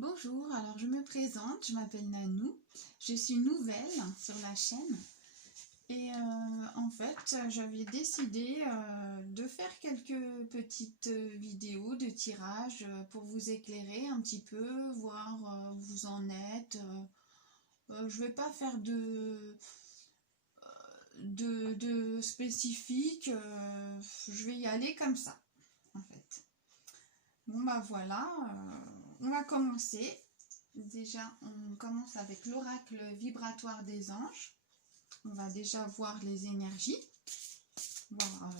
Bonjour, alors je me présente, je m'appelle Nanou, je suis nouvelle sur la chaîne et en fait j'avais décidé de faire quelques petites vidéos de tirage pour vous éclairer un petit peu, voir où vous en êtes. Je vais pas faire de spécifique, je vais y aller comme ça en fait. Bon bah voilà, on va commencer. Déjà, on commence avec l'oracle vibratoire des anges. On va déjà voir les énergies, voir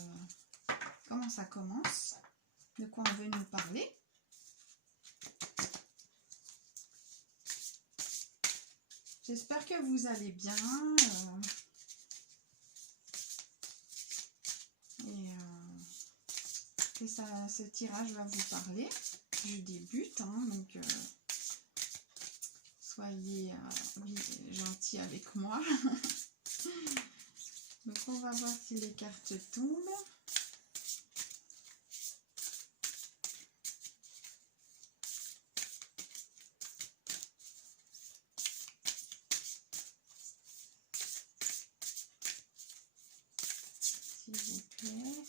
comment ça commence, de quoi on veut nous parler. J'espère que vous allez bien et que ce tirage va vous parler. Je débute, hein, donc soyez gentils avec moi. Donc on va voir si les cartes tombent. S'il vous plaît.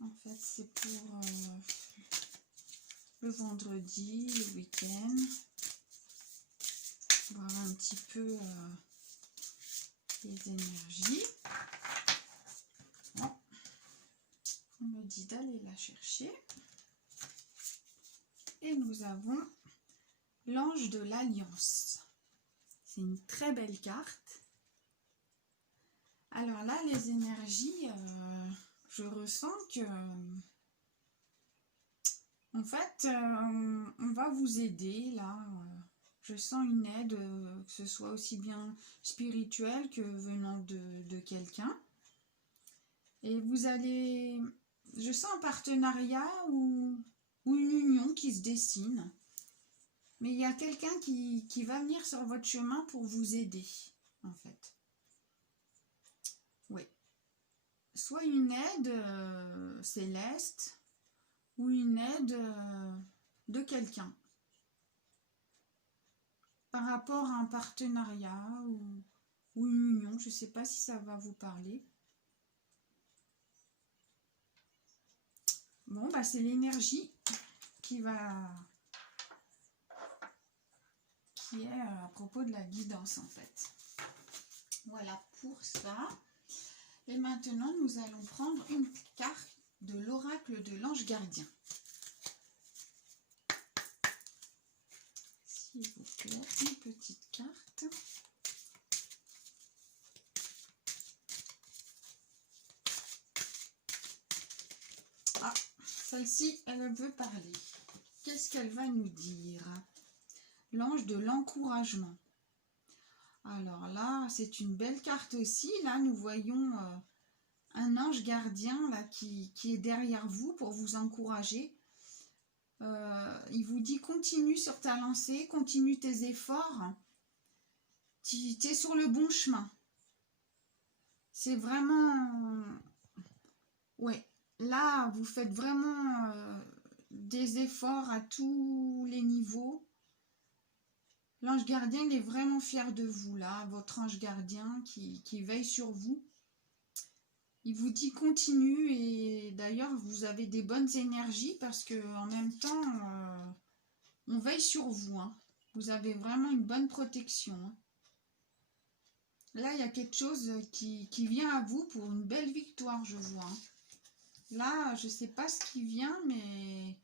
En fait, c'est pour le vendredi, le week-end. Voir un petit peu les énergies. Bon. On me dit d'aller la chercher. Et nous avons l'ange de l'alliance. C'est une très belle carte. Alors là, les énergies, je ressens que, en fait, on va vous aider là. Je sens une aide, que ce soit aussi bien spirituelle que venant de quelqu'un. Et vous allez, je sens un partenariat ou une union qui se dessine. Mais il y a quelqu'un qui va venir sur votre chemin pour vous aider, en fait. Oui. Soit une aide céleste ou une aide de quelqu'un. Par rapport à un partenariat ou une union, je ne sais pas si ça va vous parler. Bon, bah c'est l'énergie qui est à propos de la guidance en fait. Voilà pour ça. Et maintenant, nous allons prendre une carte de l'oracle de l'ange gardien. S'il vous plaît, une petite carte. Ah, celle-ci, elle veut parler. Qu'est-ce qu'elle va nous dire? L'ange de l'encouragement. Alors là, c'est une belle carte aussi. Là, nous voyons un ange gardien là, qui est derrière vous pour vous encourager. Il vous dit continue sur ta lancée, continue tes efforts. Tu es sur le bon chemin. C'est vraiment... Ouais, là, vous faites vraiment des efforts à tous les niveaux. L'ange gardien, il est vraiment fier de vous, là, votre ange gardien qui veille sur vous. Il vous dit continue et d'ailleurs, vous avez des bonnes énergies parce qu'en même temps, on veille sur vous. Hein. Vous avez vraiment une bonne protection. Hein. Là, il y a quelque chose qui vient à vous pour une belle victoire, je vois. Hein. Là, je ne sais pas ce qui vient, mais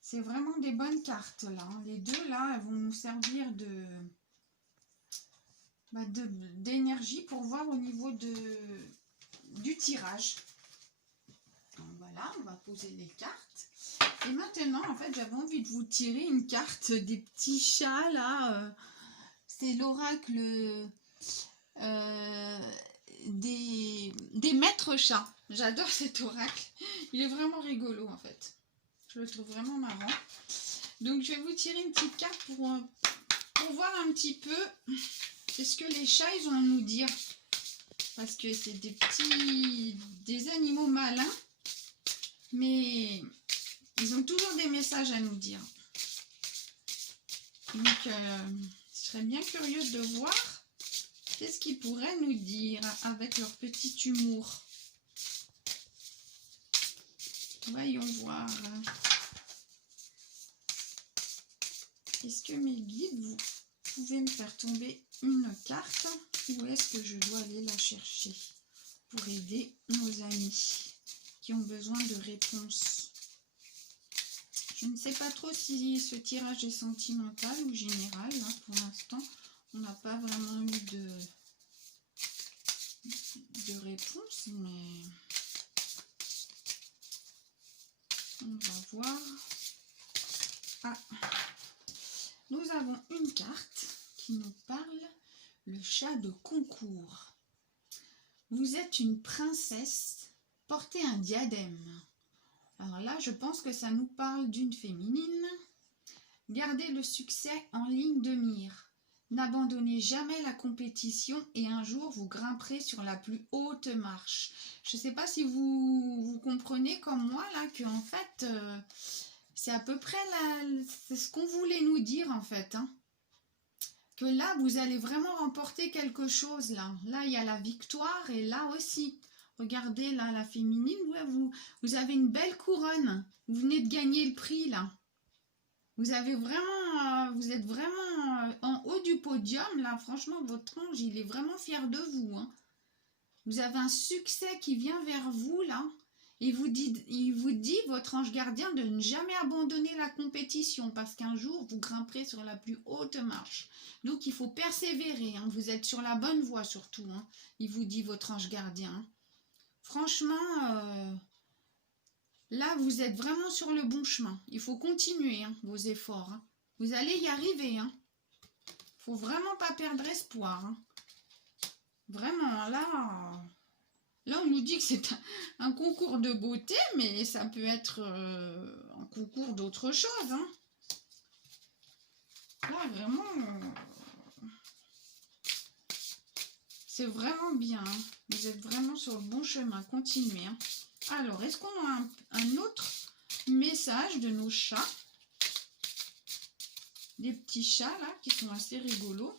c'est vraiment des bonnes cartes, là. Les deux, là, elles vont nous servir d'énergie pour voir au niveau du tirage. Donc voilà, on va poser les cartes. Et maintenant, en fait, j'avais envie de vous tirer une carte des petits chats, là. C'est l'oracle des maîtres chats. J'adore cet oracle. Il est vraiment rigolo, en fait. Je le trouve vraiment marrant. Donc, je vais vous tirer une petite carte pour voir un petit peu ce que les chats, ils ont à nous dire. Parce que c'est des animaux malins. Mais Ils ont toujours des messages à nous dire. Donc, je serais bien curieuse de voir qu'est-ce qu'ils pourraient nous dire avec leur petit humour. Voyons voir. Est-ce que mes guides, vous pouvez me faire tomber une carte ou est-ce que je dois aller la chercher pour aider nos amis qui ont besoin de réponses? Je ne sais pas trop si ce tirage est sentimental ou général. Hein. Pour l'instant, on n'a pas vraiment eu de réponse, mais on va voir. Ah, nous avons une carte qui nous parle, le chat de concours. Vous êtes une princesse, portez un diadème. Alors là, je pense que ça nous parle d'une féminine. Gardez le succès en ligne de mire. N'abandonnez jamais la compétition et un jour vous grimperez sur la plus haute marche. Je ne sais pas si vous comprenez comme moi là que en fait c'est à peu près c'est ce qu'on voulait nous dire en fait. Hein. Que là vous allez vraiment remporter quelque chose là. Là il y a la victoire et là aussi. Regardez là la féminine, vous avez une belle couronne. Vous venez de gagner le prix là. Vous êtes vraiment en haut du podium, là. Franchement, votre ange, il est vraiment fier de vous. Hein. Vous avez un succès qui vient vers vous, là. Il vous dit, votre ange gardien, de ne jamais abandonner la compétition parce qu'un jour, vous grimperez sur la plus haute marche. Donc, il faut persévérer. Hein. Vous êtes sur la bonne voie, surtout. Hein. Il vous dit, votre ange gardien. Hein. Franchement... Là, vous êtes vraiment sur le bon chemin. Il faut continuer hein, vos efforts. Hein. Vous allez y arriver. Hein. Faut vraiment pas perdre espoir. Hein. Vraiment, là, on nous dit que c'est un concours de beauté, mais ça peut être un concours d'autre chose. Hein. Là, vraiment, c'est vraiment bien. Hein. Vous êtes vraiment sur le bon chemin. Continuez. Hein. Alors, est-ce qu'on a un autre message de nos chats? Des petits chats, là, qui sont assez rigolos.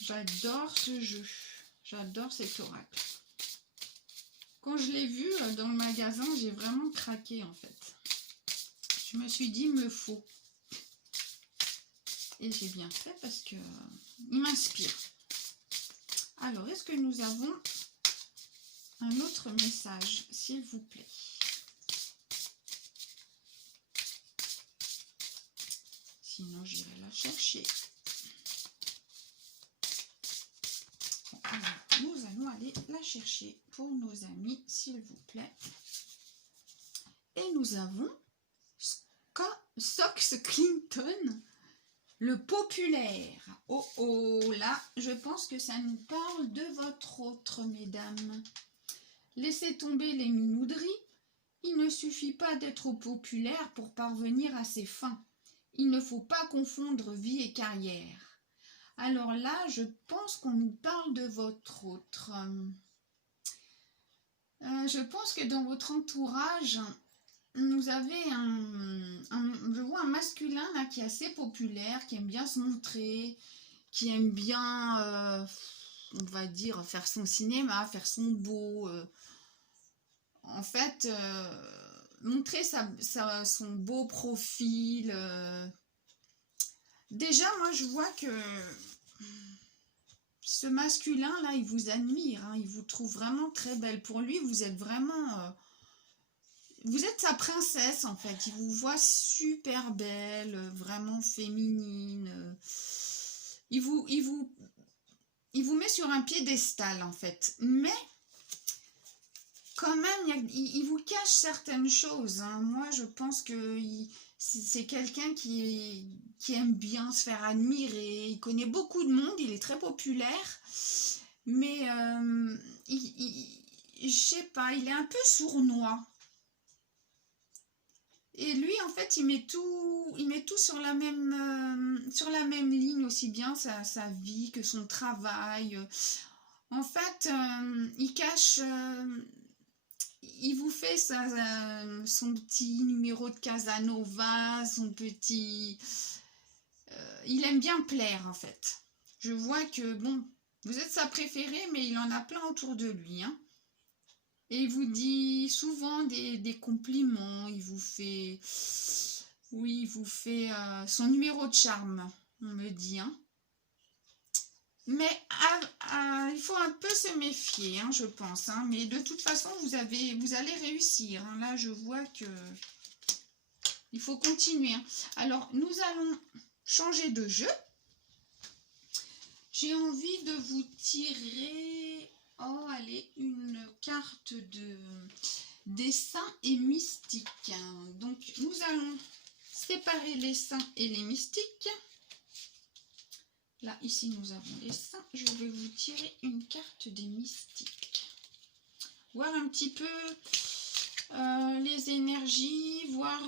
J'adore ce jeu. J'adore cet oracle. Quand je l'ai vu dans le magasin, j'ai vraiment craqué, en fait. Je me suis dit, il me le faut. Et j'ai bien fait parce que il m'inspire. Alors, est-ce que nous avons... un autre message, s'il vous plaît. Sinon, j'irai la chercher. Bon, alors, nous allons aller la chercher pour nos amis, s'il vous plaît. Et nous avons Sox Clinton, le populaire. Oh oh, là, je pense que ça nous parle de votre autre, mesdames. Laissez tomber les minauderies. Il ne suffit pas d'être populaire pour parvenir à ses fins. Il ne faut pas confondre vie et carrière. Alors là, je pense qu'on nous parle de votre autre. Je pense que dans votre entourage, vous avez je vois un masculin là, qui est assez populaire, qui aime bien se montrer, qui aime bien, on va dire, faire son cinéma, faire son beau... en fait, montrer son beau profil. Déjà, moi, je vois que ce masculin-là, il vous admire. Hein, il vous trouve vraiment très belle. Pour lui, vous êtes vraiment... vous êtes sa princesse, en fait. Il vous voit super belle, vraiment féminine. Il vous met sur un piédestal, en fait. Mais... quand même, il vous cache certaines choses. Hein. Moi, je pense que c'est quelqu'un qui aime bien se faire admirer. Il connaît beaucoup de monde, il est très populaire. Mais, je sais pas, il est un peu sournois. Et lui, en fait, il met tout sur la même ligne, aussi bien sa vie que son travail. En fait, il cache... il vous fait son petit numéro de Casanova, son petit... il aime bien plaire, en fait. Je vois que, bon, vous êtes sa préférée, mais il en a plein autour de lui, hein. Et il vous dit souvent des compliments, il vous fait... Oui, il vous fait son numéro de charme, on me dit, hein. Mais il faut un peu se méfier, hein, je pense, hein. Mais de toute façon, vous allez réussir, hein. Là, je vois que il faut continuer, hein. Alors, nous allons changer de jeu. J'ai envie de vous tirer, oh, allez, une carte de dessin et mystique. Donc, nous allons séparer les saints et les mystiques. Là, ici, nous avons les saints. Je vais vous tirer une carte des mystiques. Voir un petit peu les énergies, voir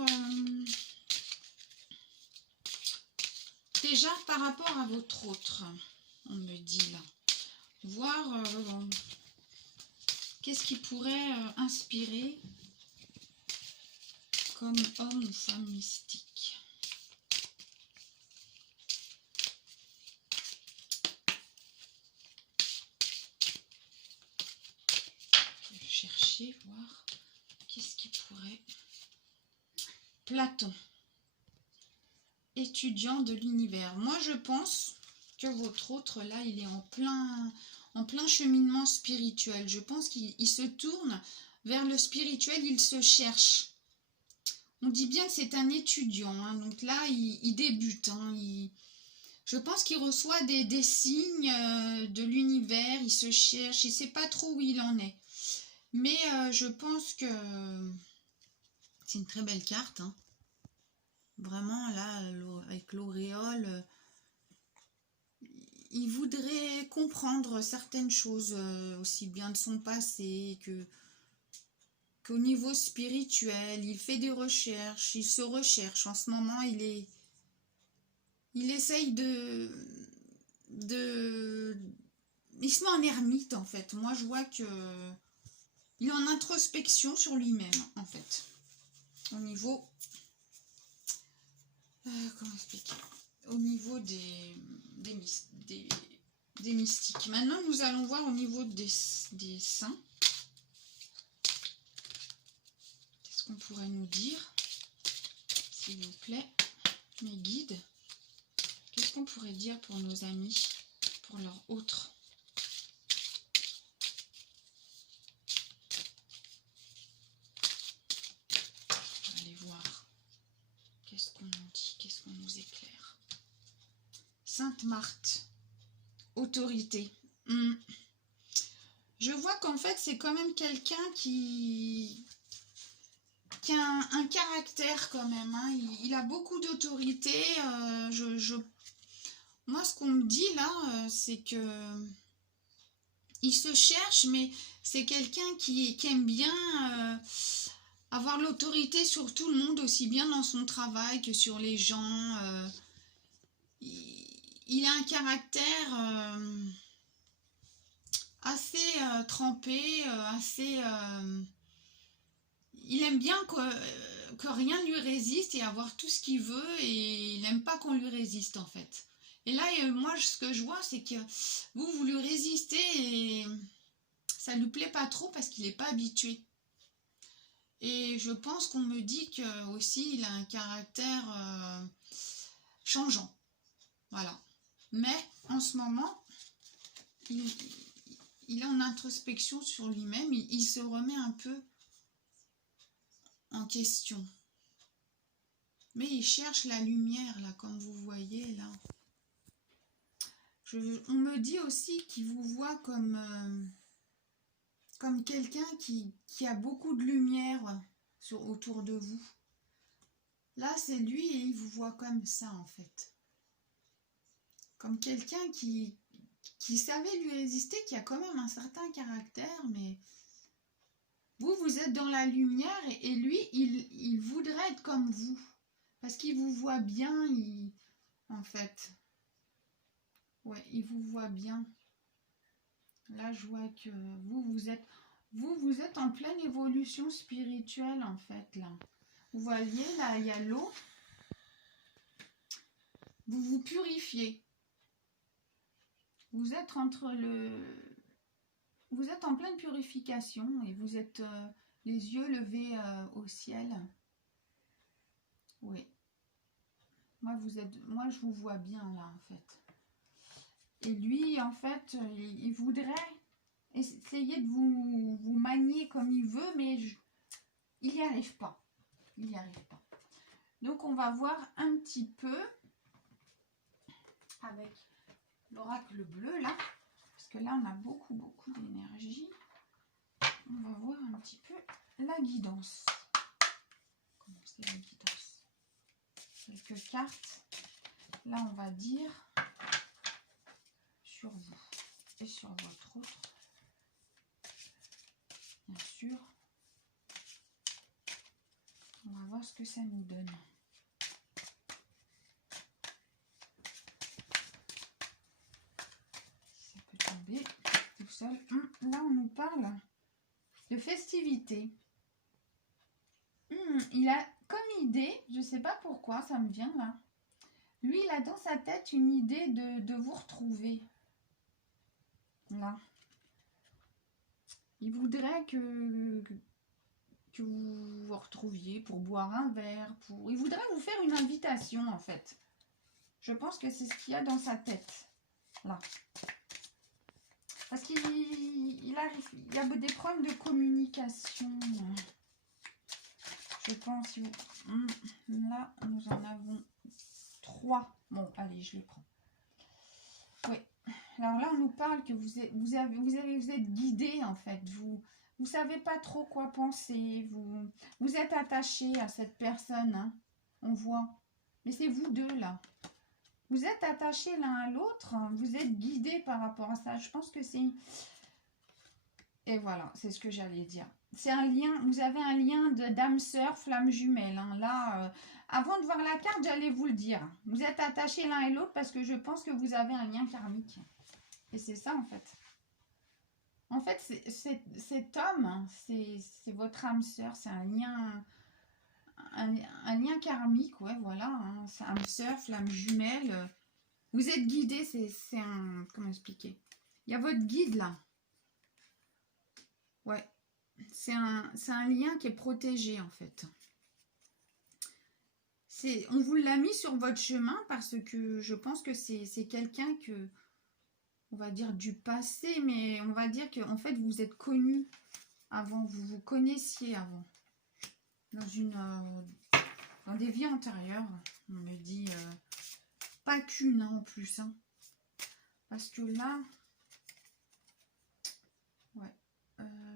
déjà par rapport à votre autre, on me dit là. Voir qu'est-ce qui pourrait inspirer comme homme ou femme mystique. Chercher, voir qu'est-ce qui pourrait... Platon, étudiant de l'univers. Moi, je pense que votre autre, là, il est en plein cheminement spirituel. Je pense qu'il se tourne vers le spirituel, il se cherche. On dit bien que c'est un étudiant, hein, donc là, il débute. Hein, je pense qu'il reçoit des signes de l'univers, il se cherche, il ne sait pas trop où il en est. Mais je pense que c'est une très belle carte. Hein. Vraiment, là, avec l'auréole, il voudrait comprendre certaines choses, aussi bien de son passé qu'au niveau spirituel. Il fait des recherches, il se recherche. En ce moment, il essaye il se met en ermite, en fait. Moi, je vois que il est en introspection sur lui-même, en fait. Au niveau... comment expliquer? Au niveau des mystiques. Maintenant, nous allons voir au niveau des saints. Qu'est-ce qu'on pourrait nous dire? S'il vous plaît, mes guides. Qu'est-ce qu'on pourrait dire pour nos amis, pour leurs autres? Allez voir. Qu'est-ce qu'on nous dit? Qu'est-ce qu'on nous éclaire? Sainte Marthe, autorité. Je vois qu'en fait, c'est quand même quelqu'un qui a un caractère quand même. Hein. Il a beaucoup d'autorité. Moi, ce qu'on me dit là, c'est que il se cherche, mais c'est quelqu'un qui aime bien avoir l'autorité sur tout le monde, aussi bien dans son travail que sur les gens. Il a un caractère assez trempé, assez... il aime bien que rien ne lui résiste et avoir tout ce qu'il veut, et il n'aime pas qu'on lui résiste, en fait. Et là, moi, ce que je vois, c'est que vous lui résistez et ça ne lui plaît pas trop parce qu'il n'est pas habitué. Et je pense qu'on me dit que aussi il a un caractère changeant. Voilà. Mais en ce moment, il est en introspection sur lui-même. Il se remet un peu en question. Mais il cherche la lumière, là, comme vous voyez, là. On me dit aussi qu'il vous voit comme quelqu'un qui a beaucoup de lumière autour de vous. Là, c'est lui et il vous voit comme ça, en fait. Comme quelqu'un qui savait lui résister, qui a quand même un certain caractère, mais vous êtes dans la lumière et lui, il voudrait être comme vous. Parce qu'il vous voit bien, en fait. Ouais, il vous voit bien. Là, je vois que vous êtes... Vous êtes en pleine évolution spirituelle, en fait, là. Vous voyez, là, il y a l'eau. Vous vous purifiez. Vous êtes vous êtes en pleine purification et vous êtes les yeux levés au ciel. Oui. Moi, je vous vois bien, là, en fait. Et lui, en fait, il voudrait essayer de vous manier comme il veut, mais il n'y arrive pas. Il n'y arrive pas. Donc, on va voir un petit peu avec l'oracle bleu, là. Parce que là, on a beaucoup d'énergie. On va voir un petit peu la guidance. Comment c'est la guidance? Quelques cartes. Là, on va dire sur vous et sur votre autre. Bien sûr. On va voir ce que ça nous donne. Ça peut tomber tout seul. Là, on nous parle de festivités. Il a comme idée, je ne sais pas pourquoi, ça me vient là. Lui, il a dans sa tête une idée de vous retrouver. Là. Il voudrait que vous vous retrouviez pour boire un verre. Il voudrait vous faire une invitation, en fait. Je pense que c'est ce qu'il y a dans sa tête. Là. Parce qu'il y a des problèmes de communication. Je pense. Là, nous en avons 3. Bon, allez, je les prends. Oui. Alors là, on nous parle que vous êtes guidé, en fait. Vous ne savez pas trop quoi penser. Vous êtes attaché à cette personne. Hein, on voit. Mais c'est vous deux, là. Vous êtes attachés l'un à l'autre. Vous êtes guidés par rapport à ça. Je pense que c'est... Et voilà, c'est ce que j'allais dire. C'est un lien, vous avez un lien d'âme sœur, flamme jumelle. Hein. Là, avant de voir la carte, j'allais vous le dire. Vous êtes attachés l'un et l'autre parce que je pense que vous avez un lien karmique. Et c'est ça, en fait. En fait, cet homme, c'est votre âme sœur. C'est un lien karmique, ouais, voilà. Hein. C'est âme sœur, flamme jumelle. Vous êtes guidé, c'est un... Comment expliquer? Il y a votre guide, là. Ouais. C'est un lien qui est protégé, en fait. On vous l'a mis sur votre chemin parce que je pense que c'est quelqu'un que, on va dire du passé, mais on va dire qu'en fait, vous êtes connu avant, vous vous connaissiez avant. Dans des vies antérieures, on me dit pas qu'une en plus. Hein. Parce que là, ouais,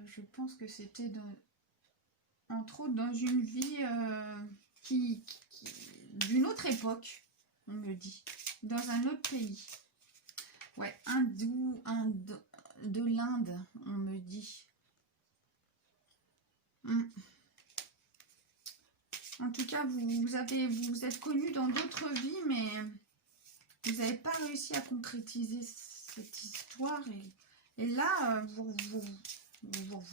je pense que c'était entre autres dans une vie d'une autre époque, on me dit, dans un autre pays. Ouais, de l'Inde, on me dit. En tout cas, vous êtes connu dans d'autres vies, mais vous n'avez pas réussi à concrétiser cette histoire. Et là, vous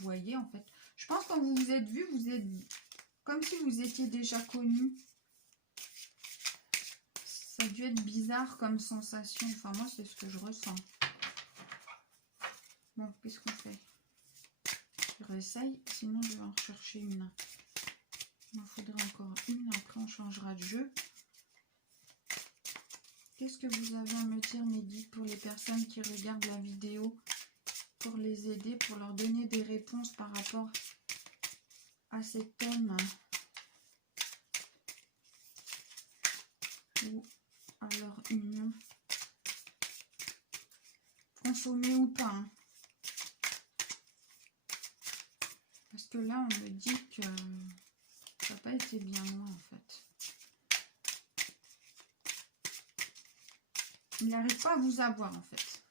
voyez, en fait. Je pense que quand vous vous êtes vu, vous êtes comme si vous étiez déjà connu. Ça a dû être bizarre comme sensation. Enfin, moi, c'est ce que je ressens. Bon, qu'est-ce qu'on fait? Je réessaye, sinon je vais en rechercher une. Il m'en faudrait encore une, après on changera de jeu. Qu'est-ce que vous avez à me dire, mes guides, pour les personnes qui regardent la vidéo, pour les aider, pour leur donner des réponses par rapport à cet homme ou à leur union, consommée ou pas, hein. Parce que là, on me dit que ça n'a pas été bien loin, en fait. Il n'arrive pas à vous avoir, en fait.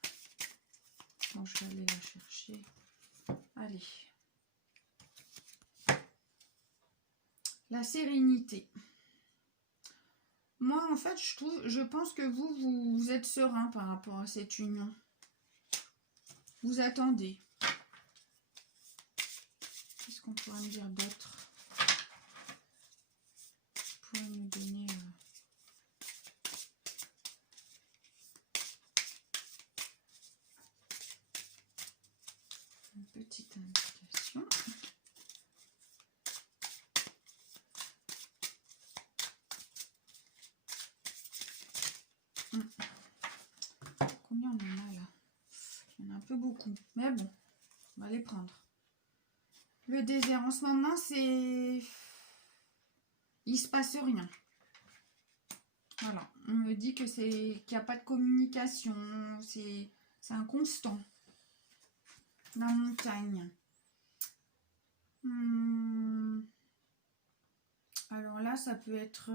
Bon, je vais aller la chercher. Allez. La sérénité. Moi, en fait, je pense que vous êtes serein par rapport à cette union. Vous attendez. qu'on pourrait me dire d'autre? Pour nous donner une petite indication. Combien on en a là? Il y en a un peu beaucoup, mais bon, on va les prendre. Le désert en ce moment, c'est... Il se passe rien. Voilà, on me dit que qu'il n'y a pas de communication, c'est inconstant. La montagne. Alors là, ça peut être...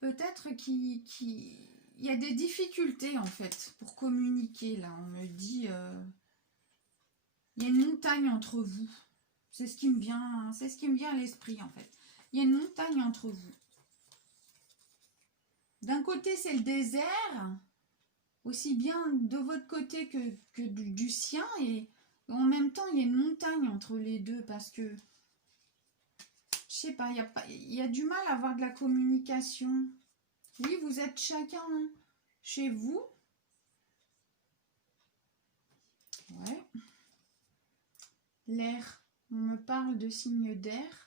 peut-être qu'il y a des difficultés en fait pour communiquer. Là, on me dit... il y a une montagne entre vous. C'est ce qui me vient à l'esprit en fait. Il y a une montagne entre vous. D'un côté, c'est le désert, aussi bien de votre côté que du sien, et en même temps, il y a une montagne entre les deux parce que, je sais pas, il y a du mal à avoir de la communication. Oui, vous êtes chacun chez vous. Ouais. L'air, on me parle de signes d'air.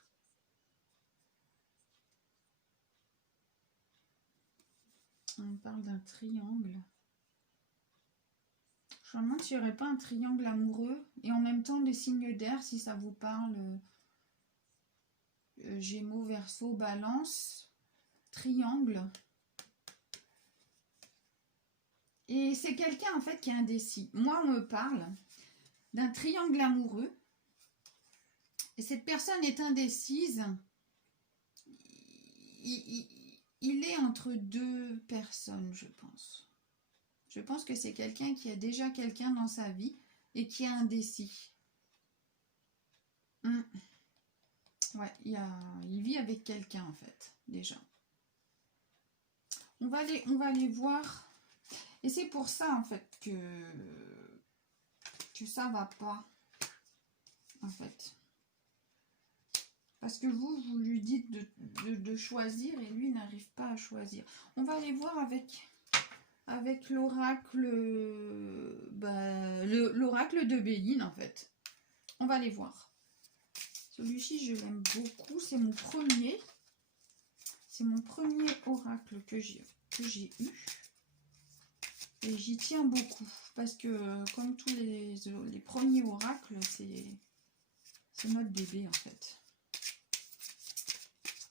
On parle d'un triangle. Je me demande s'il n'y aurait pas un triangle amoureux et en même temps des signes d'air, si ça vous parle. Gémeaux, Verseau, Balance, triangle. Et c'est quelqu'un en fait qui est indécis. Moi, on me parle d'un triangle amoureux. Et cette personne est indécise. Il est entre deux personnes, je pense. Je pense que c'est quelqu'un qui a déjà quelqu'un dans sa vie et qui est indécis. Ouais, il vit avec quelqu'un en fait, déjà. On va aller voir. Et c'est pour ça en fait que ça va pas. En fait. Parce que vous lui dites de choisir et lui n'arrive pas à choisir. On va aller voir avec l'oracle l'oracle de Béline en fait. On va aller voir. Celui-ci, je l'aime beaucoup. C'est mon premier. C'est mon premier oracle que j'ai eu. Et j'y tiens beaucoup. Parce que comme tous les premiers oracles, c'est notre bébé en fait.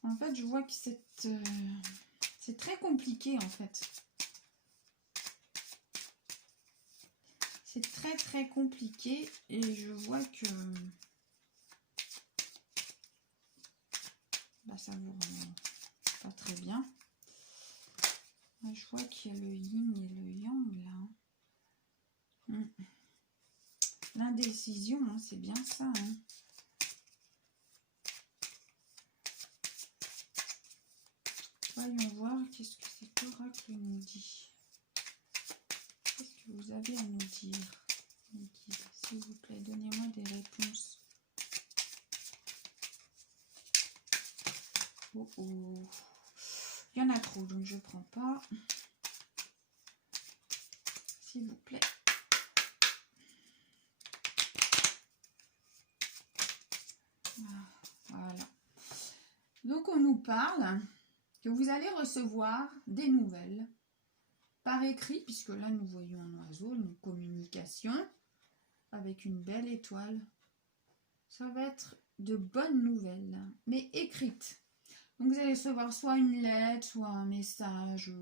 En fait, je vois que c'est très compliqué en fait. C'est très très compliqué et je vois que ça vous rend pas très bien. Je vois qu'il y a le yin et le yang là. L'indécision, hein, c'est bien ça. Hein. Voyons voir qu'est-ce que cet oracle nous dit. Qu'est-ce que vous avez à nous dire? S'il vous plaît, donnez-moi des réponses. Oh oh. Il y en a trop, donc je ne prends pas. S'il vous plaît. Voilà. Donc on nous parle que vous allez recevoir des nouvelles par écrit, puisque là nous voyons un oiseau, une communication avec une belle étoile. Ça va être de bonnes nouvelles, mais écrites. Donc vous allez recevoir soit une lettre, soit un message,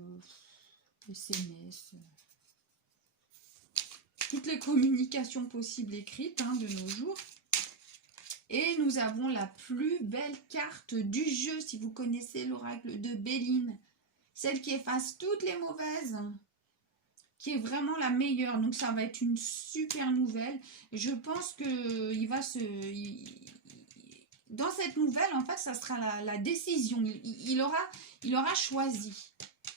SMS, toutes les communications possibles écrites de nos jours. Et nous avons la plus belle carte du jeu, si vous connaissez l'oracle de Béline. Celle qui efface toutes les mauvaises, qui est vraiment la meilleure. Donc ça va être une super nouvelle. Et je pense que dans cette nouvelle, en fait, ça sera la décision. Il aura choisi.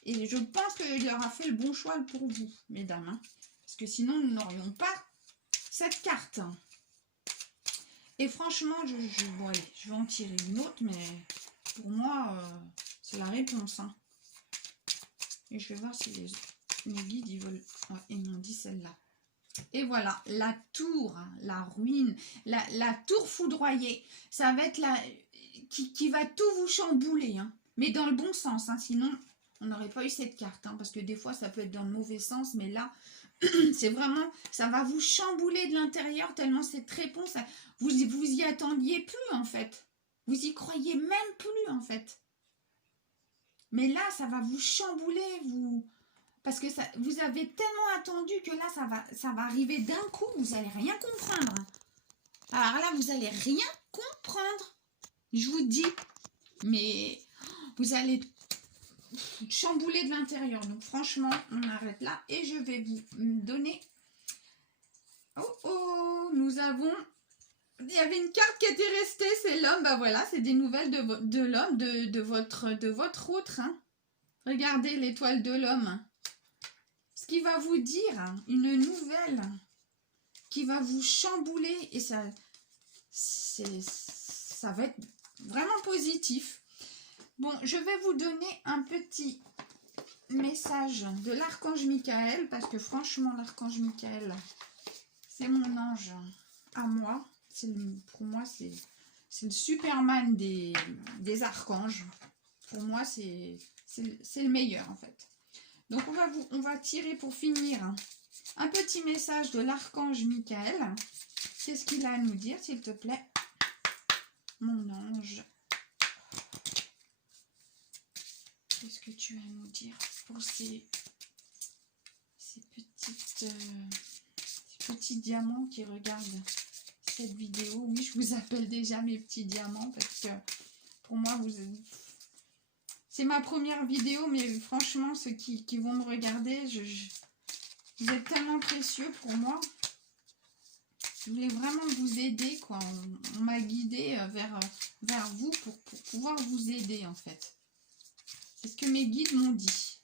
Et je pense qu'il aura fait le bon choix pour vous, mesdames. Parce que sinon, nous n'aurions pas cette carte. Et franchement, bon, allez, je vais en tirer une autre, mais pour moi, c'est la réponse. Hein. Et je vais voir si les guides, ils veulent... Ouais, ils m'ont dit celle-là. Et voilà, la tour, la ruine, la tour foudroyée. Ça va être la... Qui va tout vous chambouler. Hein. Mais dans le bon sens, hein, sinon, on n'aurait pas eu cette carte. Hein, parce que des fois, ça peut être dans le mauvais sens, mais là... c'est vraiment, ça va vous chambouler de l'intérieur tellement cette réponse, vous y attendiez plus en fait. Vous y croyez même plus en fait. Mais là, ça va vous chambouler, parce que ça, vous avez tellement attendu que là, ça va arriver d'un coup, vous n'allez rien comprendre. Alors là, vous n'allez rien comprendre. Je vous dis, mais vous allez chambouler de l'intérieur. Donc franchement, on arrête là et je vais vous donner... Oh, nous avons... Il y avait une carte qui était restée, c'est l'homme. Bah voilà, c'est des nouvelles de l'homme, de votre autre. Hein. Regardez l'étoile de l'homme. Ce qui va vous dire, une nouvelle qui va vous chambouler et ça va être vraiment positif. Bon, je vais vous donner un petit message de l'archange Michael, parce que franchement, l'archange Michael, c'est mon ange à moi. Pour moi, c'est le Superman des archanges. Pour moi, c'est le meilleur, en fait. Donc, on va tirer pour finir un petit message de l'archange Michael. Qu'est-ce qu'il a à nous dire, s'il te plaît, mon ange? Qu'est-ce que tu as à nous dire pour ces petits diamants qui regardent cette vidéo? Oui, je vous appelle déjà mes petits diamants parce que pour moi, c'est ma première vidéo, mais franchement, ceux qui vont me regarder, vous êtes tellement précieux pour moi. Je voulais vraiment vous aider, quoi. On m'a guidé vers vous pour pouvoir vous aider, en fait. C'est ce que mes guides m'ont dit.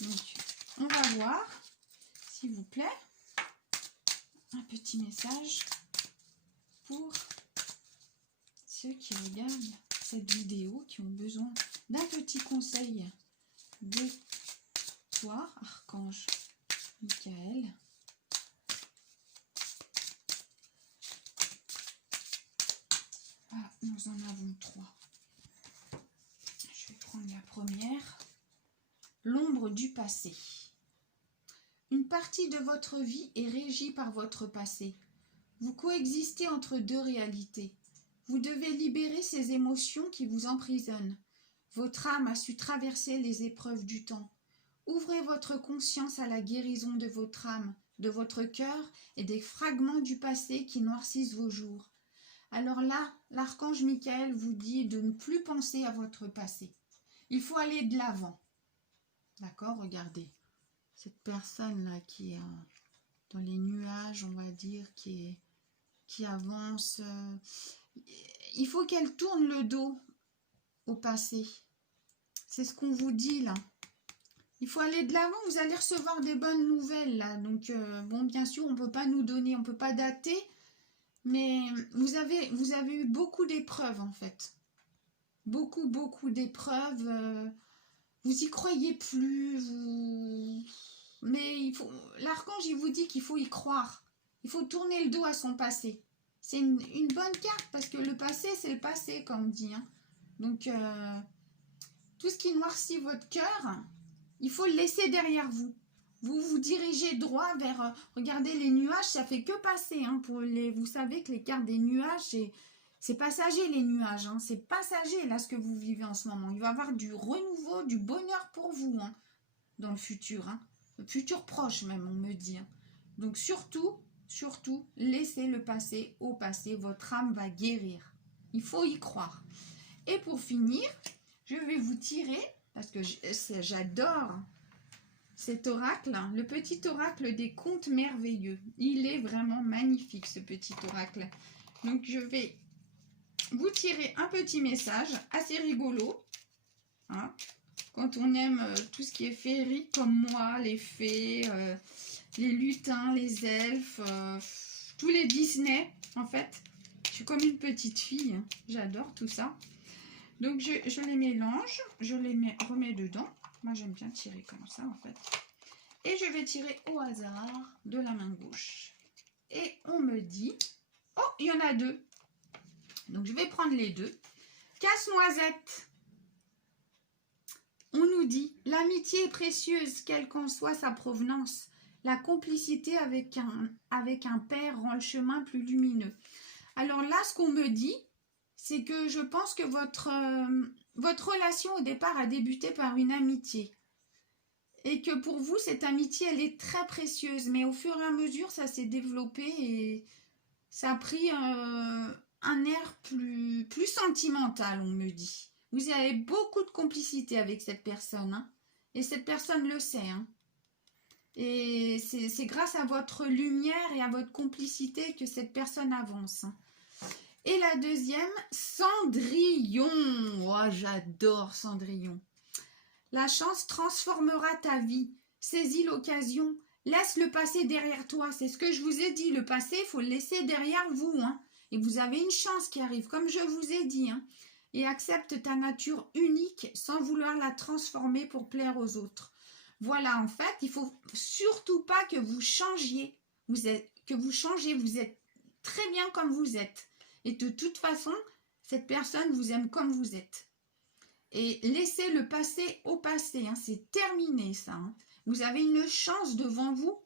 Donc, on va voir, s'il vous plaît, un petit message pour ceux qui regardent cette vidéo, qui ont besoin d'un petit conseil de toi, archange Michael. Ah, nous en avons 3. Je vais prendre la première. L'ombre du passé. Une partie de votre vie est régie par votre passé. Vous coexistez entre deux réalités. Vous devez libérer ces émotions qui vous emprisonnent. Votre âme a su traverser les épreuves du temps. Ouvrez votre conscience à la guérison de votre âme, de votre cœur et des fragments du passé qui noircissent vos jours. Alors là, l'archange Michael vous dit de ne plus penser à votre passé. Il faut aller de l'avant. D'accord, regardez. Cette personne-là qui est dans les nuages, on va dire, qui avance. Il faut qu'elle tourne le dos au passé. C'est ce qu'on vous dit là. Il faut aller de l'avant, vous allez recevoir des bonnes nouvelles là. Donc, bon, bien sûr, on ne peut pas nous donner, on ne peut pas dater. Mais vous avez eu beaucoup d'épreuves en fait. Beaucoup d'épreuves. Vous y croyez plus. Mais l'archange, il vous dit qu'il faut y croire. Il faut tourner le dos à son passé. C'est une bonne carte parce que le passé, c'est le passé, comme on dit. Hein. Donc, tout ce qui noircit votre cœur, il faut le laisser derrière vous. Vous vous dirigez droit vers... regardez, les nuages, ça fait que passer. Hein, vous savez que les cartes des nuages, c'est passager les nuages. Hein, c'est passager là ce que vous vivez en ce moment. Il va y avoir du renouveau, du bonheur pour vous hein, dans le futur. Hein, le futur proche même, on me dit. Hein. Donc surtout, laissez le passé au passé. Votre âme va guérir. Il faut y croire. Et pour finir, je vais vous tirer, parce que j'adore cet oracle, le petit oracle des contes merveilleux. Il est vraiment magnifique, ce petit oracle. Donc, je vais vous tirer un petit message assez rigolo. Hein, quand on aime tout ce qui est féerique, comme moi, les fées, les lutins, les elfes, tous les Disney, en fait. Je suis comme une petite fille, hein. J'adore tout ça. Donc, je les mélange, je les remets dedans. Moi, j'aime bien tirer comme ça, en fait. Et je vais tirer au hasard de la main gauche. Et on me dit... Oh, il y en a deux. Donc, je vais prendre les deux. Casse-noisette. On nous dit, l'amitié est précieuse, quelle qu'en soit sa provenance. La complicité avec un père rend le chemin plus lumineux. Alors là, ce qu'on me dit, c'est que je pense que votre relation au départ a débuté par une amitié. Et que pour vous, cette amitié, elle est très précieuse. Mais au fur et à mesure, ça s'est développé et ça a pris un air plus sentimental, on me dit. Vous avez beaucoup de complicité avec cette personne, hein, et cette personne le sait. Hein. Et c'est grâce à votre lumière et à votre complicité que cette personne avance. Hein. Et la deuxième, Cendrillon. Oh, j'adore Cendrillon. La chance transformera ta vie. Saisis l'occasion. Laisse le passé derrière toi. C'est ce que je vous ai dit. Le passé, il faut le laisser derrière vous. Hein. Et vous avez une chance qui arrive, comme je vous ai dit. Hein. Et accepte ta nature unique sans vouloir la transformer pour plaire aux autres. Voilà, en fait, il ne faut surtout pas que vous changiez. Vous êtes très bien comme vous êtes. Et de toute façon, cette personne vous aime comme vous êtes. Et laissez le passé au passé. Hein, c'est terminé, ça. Hein. Vous avez une chance devant vous,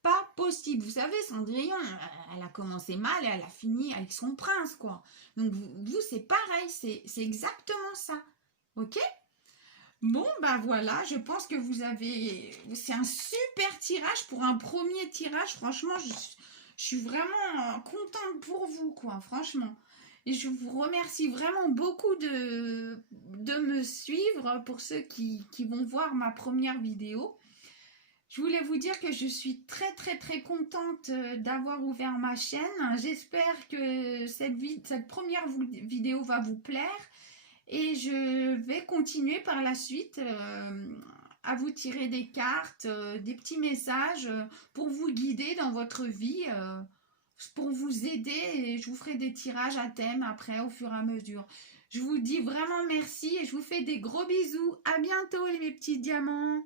pas possible. Vous savez, Cendrillon, elle a commencé mal et elle a fini avec son prince, quoi. Donc, vous c'est pareil. C'est exactement ça. OK ? Bon, ben voilà, je pense que vous avez... C'est un super tirage pour un premier tirage. Franchement, je suis vraiment contente pour vous, quoi, franchement. Et je vous remercie vraiment beaucoup de me suivre pour ceux qui vont voir ma première vidéo. Je voulais vous dire que je suis très, très, très contente d'avoir ouvert ma chaîne. J'espère que cette première vidéo va vous plaire. Et je vais continuer par la suite à vous tirer des cartes, des petits messages pour vous guider dans votre vie, pour vous aider. Et je vous ferai des tirages à thème après au fur et à mesure. Je vous dis vraiment merci et je vous fais des gros bisous. À bientôt mes petits diamants.